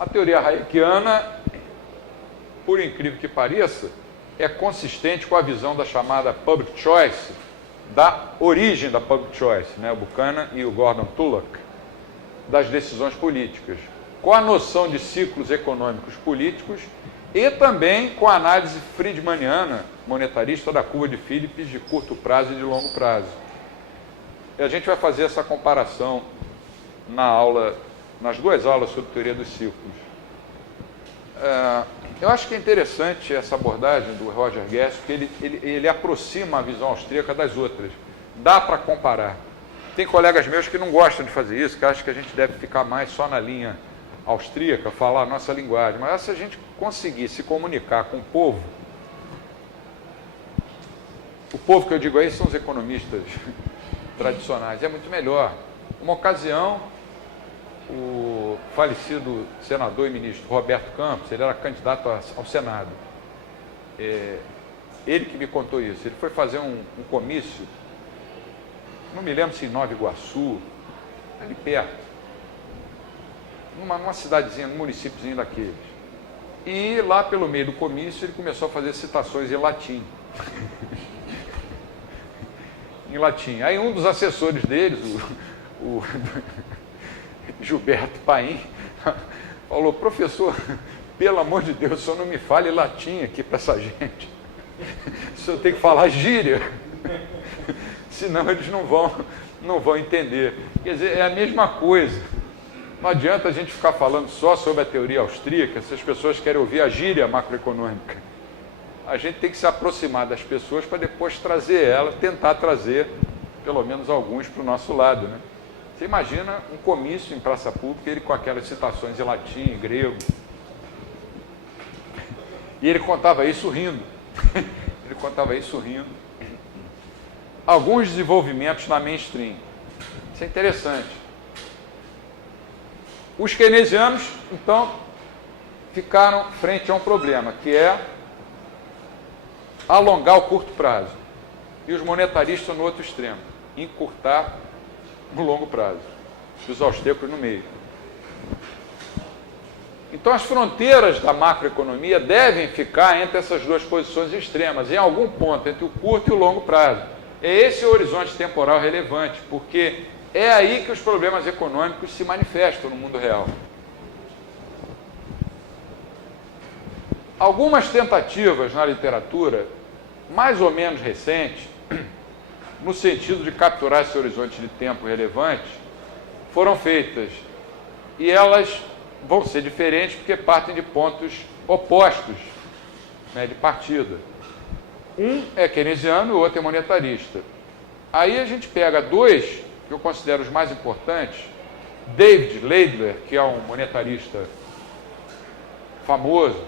A teoria hayekiana, por incrível que pareça, é consistente com a visão da chamada public choice, da origem da public choice, né? O Buchanan e o Gordon Tullock, das decisões políticas, com a noção de ciclos econômicos políticos e também com a análise friedmaniana, monetarista, da curva de Phillips de curto prazo e de longo prazo. E a gente vai fazer essa comparação nas duas aulas sobre teoria dos ciclos. Eu acho que é interessante essa abordagem do Roger Guess, porque ele aproxima a visão austríaca das outras. Dá para comparar. Tem colegas meus que não gostam de fazer isso, que acham que a gente deve ficar mais só na linha austríaca, falar a nossa linguagem. Mas se a gente conseguir se comunicar com o povo que eu digo aí são os economistas tradicionais, é muito melhor. Uma ocasião, o falecido senador e ministro Roberto Campos, ele era candidato ao Senado. Ele que me contou isso. Ele foi fazer um comício, não me lembro se em Nova Iguaçu, ali perto, numa cidadezinha, num municípiozinho daqueles. E lá pelo meio do comício ele começou a fazer citações em latim. Em latim. Aí um dos assessores deles, o Gilberto Paim, falou: professor, pelo amor de Deus, o senhor não me fale latim aqui para essa gente. O senhor tem que falar gíria, senão eles não vão entender. Quer dizer, é a mesma coisa. Não adianta a gente ficar falando só sobre a teoria austríaca se as pessoas querem ouvir a gíria macroeconômica. A gente tem que se aproximar das pessoas para depois trazer ela, tentar trazer pelo menos alguns para o nosso lado, né? Você imagina um comício em praça pública, ele com aquelas citações em latim, em grego. E ele contava isso rindo. Ele contava isso rindo. Alguns desenvolvimentos na mainstream. Isso é interessante. Os keynesianos, então, ficaram frente a um problema, que é alongar o curto prazo. E os monetaristas no outro extremo, encurtar no longo prazo. E os austríacos no meio. Então as fronteiras da macroeconomia devem ficar entre essas duas posições extremas, em algum ponto entre o curto e o longo prazo. É esse o horizonte temporal relevante, porque é aí que os problemas econômicos se manifestam no mundo real. Algumas tentativas na literatura, mais ou menos recentes, no sentido de capturar esse horizonte de tempo relevante, foram feitas. E elas vão ser diferentes porque partem de pontos opostos, né, de partida. Um é keynesiano e o outro é monetarista. Aí a gente pega dois que eu considero os mais importantes, David Leibler, que é um monetarista famoso,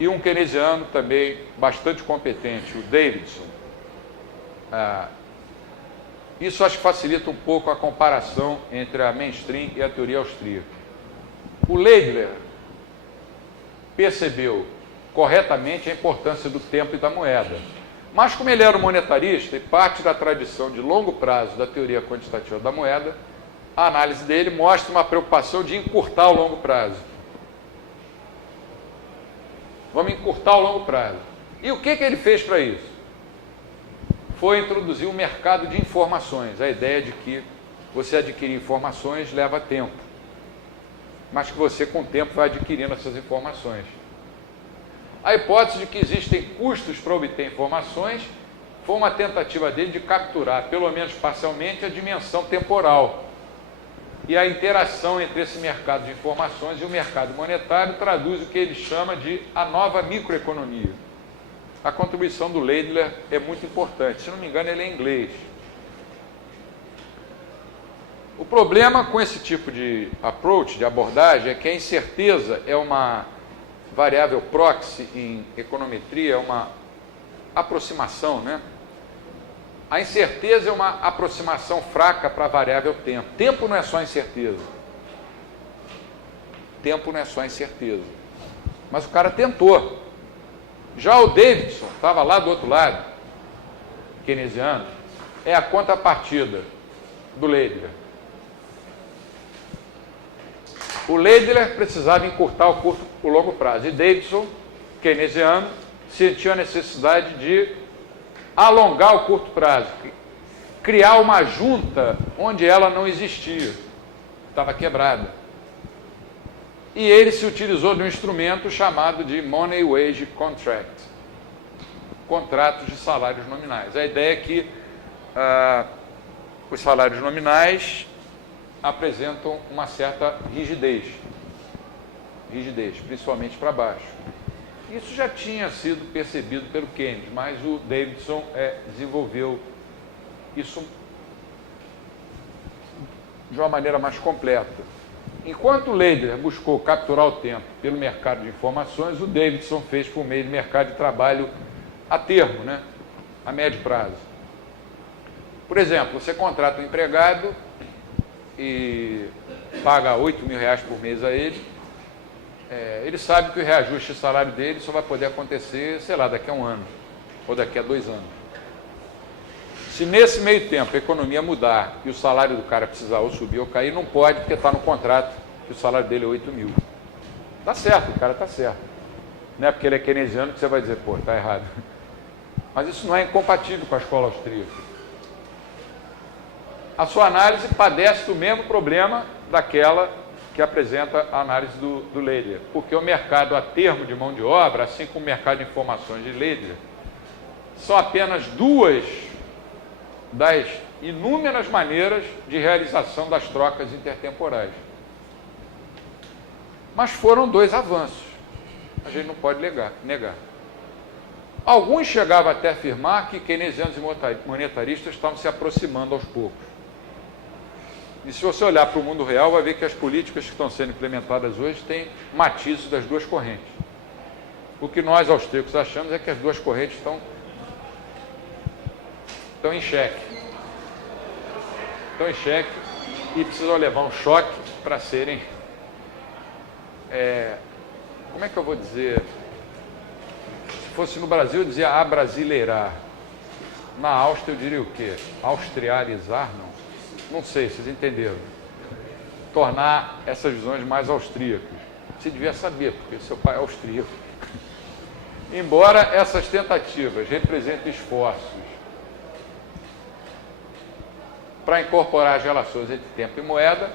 e um keynesiano também bastante competente, o Davidson. Isso acho que facilita um pouco a comparação entre a mainstream e a teoria austríaca. O Leibler percebeu corretamente a importância do tempo e da moeda. Mas como ele era um monetarista e parte da tradição de longo prazo da teoria quantitativa da moeda, a análise dele mostra uma preocupação de encurtar o longo prazo. Vamos encurtar o longo prazo. E o que ele fez para isso? Foi introduzir um mercado de informações. A ideia de que você adquirir informações leva tempo, mas que você, com o tempo, vai adquirindo essas informações. A hipótese de que existem custos para obter informações foi uma tentativa dele de capturar, pelo menos parcialmente, a dimensão temporal. E a interação entre esse mercado de informações e o mercado monetário traduz o que ele chama de a nova microeconomia. A contribuição do Leibler é muito importante. Se não me engano, ele é inglês. O problema com esse tipo de approach, de abordagem, é que a incerteza é uma variável proxy em econometria, é uma aproximação, né? A incerteza é uma aproximação fraca para a variável tempo. Tempo não é só incerteza. Tempo não é só incerteza. Mas o cara tentou. Já o Davidson, estava lá do outro lado, keynesiano, é a contrapartida do Leibler. O Leidler precisava encurtar o longo prazo. E Davidson, keynesiano, sentiu a necessidade de alongar o curto prazo, criar uma junta onde ela não existia, estava quebrada. E ele se utilizou de um instrumento chamado de Money Wage Contract, contratos de salários nominais. A ideia é que os salários nominais apresentam uma certa rigidez, principalmente para baixo. Isso já tinha sido percebido pelo Keynes, mas o Davidson desenvolveu isso de uma maneira mais completa. Enquanto o Leidler buscou capturar o tempo pelo mercado de informações, o Davidson fez por meio do mercado de trabalho a termo, né? A médio prazo. Por exemplo, você contrata um empregado e paga R$8.000 por mês a ele. Ele sabe que o reajuste de salário dele só vai poder acontecer, sei lá, daqui a 1 ano ou daqui a 2 anos. Se nesse meio tempo a economia mudar e o salário do cara precisar ou subir ou cair, não pode, porque está no contrato que o salário dele é 8.000. Tá certo, o cara tá certo. Não é porque ele é keynesiano que você vai dizer, pô, tá errado. Mas isso não é incompatível com a escola austríaca. A sua análise padece do mesmo problema daquela que apresenta a análise do Leidler, porque o mercado a termo de mão de obra, assim como o mercado de informações de Leidler, são apenas 2 das inúmeras maneiras de realização das trocas intertemporais. Mas foram 2 avanços, a gente não pode negar. Alguns chegavam até a afirmar que keynesianos e monetaristas estavam se aproximando aos poucos. E se você olhar para o mundo real, vai ver que as políticas que estão sendo implementadas hoje têm matizes das 2 correntes. O que nós, austríacos, achamos é que as 2 correntes estão em xeque. Estão em xeque e precisam levar um choque para serem... como é que eu vou dizer? Se fosse no Brasil, eu dizia abrasileirar. Na Áustria, eu diria o quê? Austriarizar, não? Não sei, vocês entenderam. Tornar essas visões mais austríacas. Você devia saber, porque seu pai é austríaco. Embora essas tentativas representem esforços para incorporar as relações entre tempo e moeda,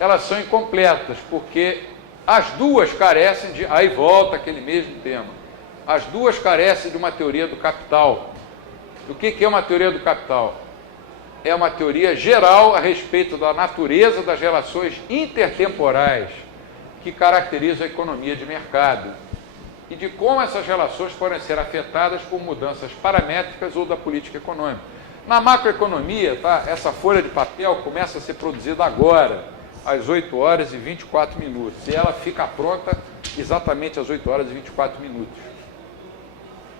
elas são incompletas, porque as 2 carecem de... Aí volta aquele mesmo tema. As 2 carecem de uma teoria do capital. O que é uma teoria do capital? É uma teoria geral a respeito da natureza das relações intertemporais que caracterizam a economia de mercado e de como essas relações podem ser afetadas por mudanças paramétricas ou da política econômica. Na macroeconomia, tá, essa folha de papel começa a ser produzida agora, às 8h24, e ela fica pronta exatamente às 8h24.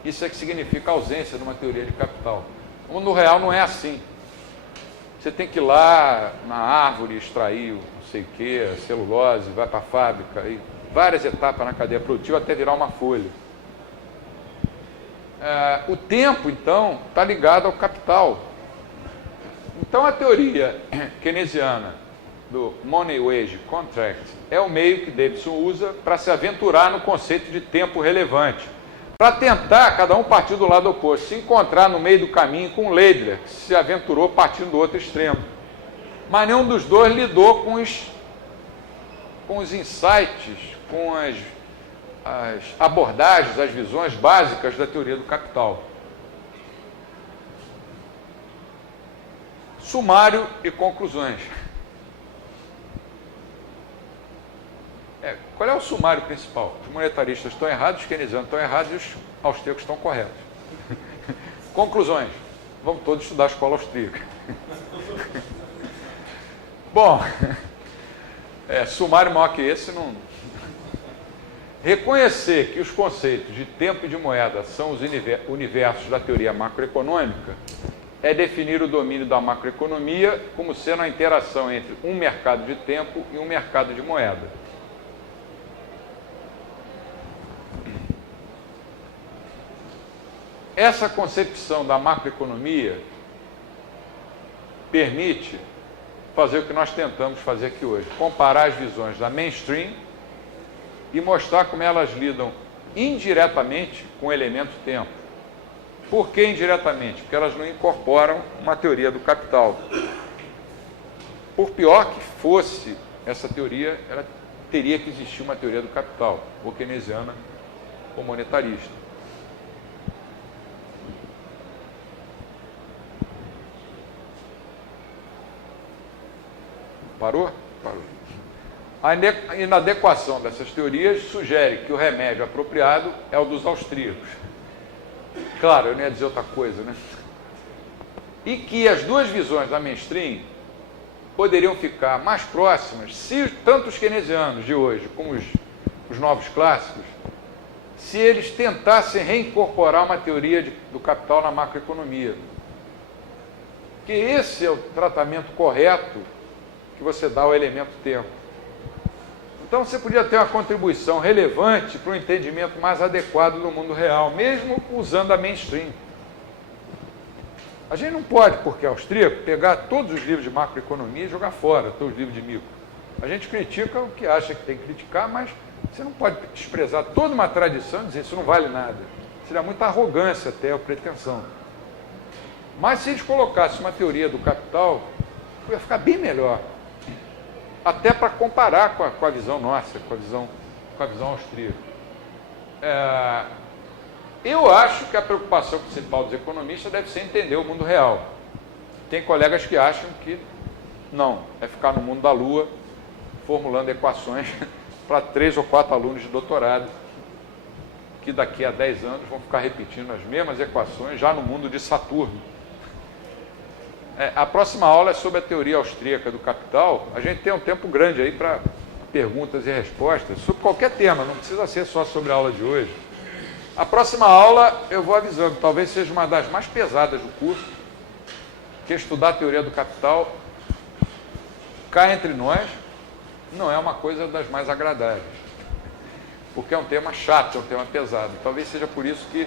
Isso é que significa a ausência de uma teoria de capital. O mundo real não é assim. Você tem que ir lá na árvore extrair não sei o que, celulose, vai para a fábrica, e várias etapas na cadeia produtiva até virar uma folha. O tempo, então, está ligado ao capital. Então, a teoria keynesiana do Money Wage Contract é o meio que Davidson usa para se aventurar no conceito de tempo relevante, para tentar, cada um partir do lado oposto, se encontrar no meio do caminho com o Leidler, que se aventurou partindo do outro extremo. Mas nenhum dos 2 lidou com os insights, com as abordagens, as visões básicas da teoria do capital. Sumário e conclusões. Qual é o sumário principal? Os monetaristas estão errados, os keynesianos estão errados e os austríacos estão corretos. Conclusões. Vamos todos estudar a escola austríaca. Bom, sumário maior que esse não... Reconhecer que os conceitos de tempo e de moeda são os universos da teoria macroeconômica é definir o domínio da macroeconomia como sendo a interação entre um mercado de tempo e um mercado de moeda. Essa concepção da macroeconomia permite fazer o que nós tentamos fazer aqui hoje, comparar as visões da mainstream e mostrar como elas lidam indiretamente com o elemento tempo. Por que indiretamente? Porque elas não incorporam uma teoria do capital. Por pior que fosse essa teoria, ela teria que existir uma teoria do capital, ou keynesiana ou monetarista. Parou? Parou. A inadequação dessas teorias sugere que o remédio apropriado é o dos austríacos. Claro, eu não ia dizer outra coisa, né? E que as duas visões da mainstream poderiam ficar mais próximas se tanto os keynesianos de hoje como os novos clássicos, se eles tentassem reincorporar uma teoria do capital na macroeconomia. Que esse é o tratamento correto que você dá ao elemento tempo. Então você podia ter uma contribuição relevante para um entendimento mais adequado do mundo real, mesmo usando a mainstream. A gente não pode, porque é austríaco, pegar todos os livros de macroeconomia e jogar fora todos os livros de micro. A gente critica o que acha que tem que criticar, mas você não pode desprezar toda uma tradição e dizer isso não vale nada. Seria muita arrogância até, ou pretensão. Mas se eles colocassem uma teoria do capital, ia ficar bem melhor. Até para comparar com a visão nossa, com a visão austríaca. Eu acho que a preocupação principal dos economistas deve ser entender o mundo real. Tem colegas que acham que não, é ficar no mundo da lua, formulando equações para 3 ou 4 alunos de doutorado, que daqui a 10 anos vão ficar repetindo as mesmas equações já no mundo de Saturno. A próxima aula é sobre a teoria austríaca do capital. A gente tem um tempo grande aí para perguntas e respostas, sobre qualquer tema, não precisa ser só sobre a aula de hoje. A próxima aula, eu vou avisando, talvez seja uma das mais pesadas do curso, que estudar a teoria do capital, cá entre nós, não é uma coisa das mais agradáveis, porque é um tema chato, é um tema pesado. Talvez seja por isso que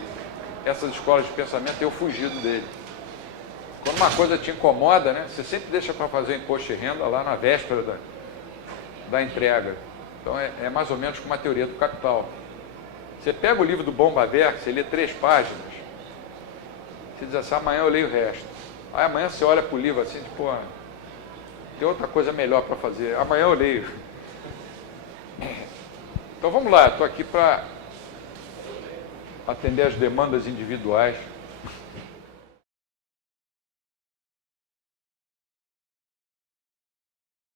essas escolas de pensamento tenham fugido dele. Quando uma coisa te incomoda, né, você sempre deixa para fazer imposto de renda lá na véspera da entrega. Então é mais ou menos como a teoria do capital. Você pega o livro do Bombaver, você lê 3 páginas, você diz assim, amanhã eu leio o resto. Aí amanhã você olha para o livro assim, tipo, tem outra coisa melhor para fazer, amanhã eu leio. Então vamos lá, estou aqui para atender as demandas individuais